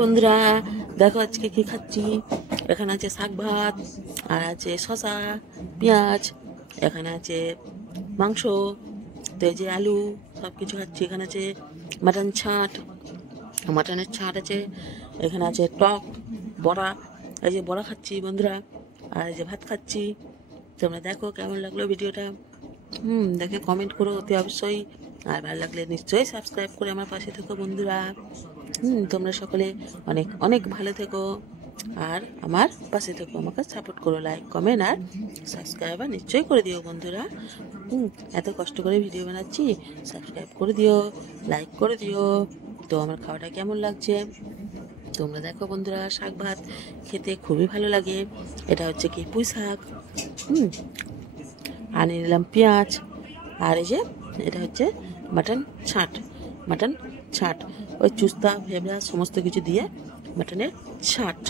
বন্ধুরা, দেখো আজকে কি খাচ্ছি। এখানে আছে শাক ভাত, আর আছে শসা, পেঁয়াজ, এখানে আছে মাংস, তো এই যে আলু, সব কিছু খাচ্ছি। এখানে আছে মাটন ছাট, মাটনের ছাট আছে, এখানে আছে টক, বড়া, এই যে বড়া খাচ্ছি বন্ধুরা, আর এই যে ভাত খাচ্ছি। তোমরা দেখো কেমন লাগলো ভিডিওটা। দেখে কমেন্ট করো অতি অবশ্যই, আর ভালো লাগলে নিশ্চয়ই সাবস্ক্রাইব করে আমার পাশে থেকো বন্ধুরা। তোমরা সকলে অনেক অনেক ভালো থেকো, আর আমার পাশে থেকো, আমাকে সাপোর্ট করো, লাইক কমেন্ট আর সাবস্ক্রাইবার নিশ্চয়ই করে দিও বন্ধুরা। এত কষ্ট করে ভিডিও বানাচ্ছি, সাবস্ক্রাইব করে দিও, লাইক করে দিও। তো আমার খাওয়াটা কেমন লাগছে তোমরা দেখো বন্ধুরা। শাক ভাত খেতে খুবই ভালো লাগে। এটা হচ্ছে কি পুঁই শাক, আনিয়ে নিলাম পেঁয়াজ, আর এই যে এটা হচ্ছে মাটন ছাট, মাটন ছাট, ওই চুস্তা ফেবড়া সমস্ত কিছু দিয়ে মাটনের ছাট।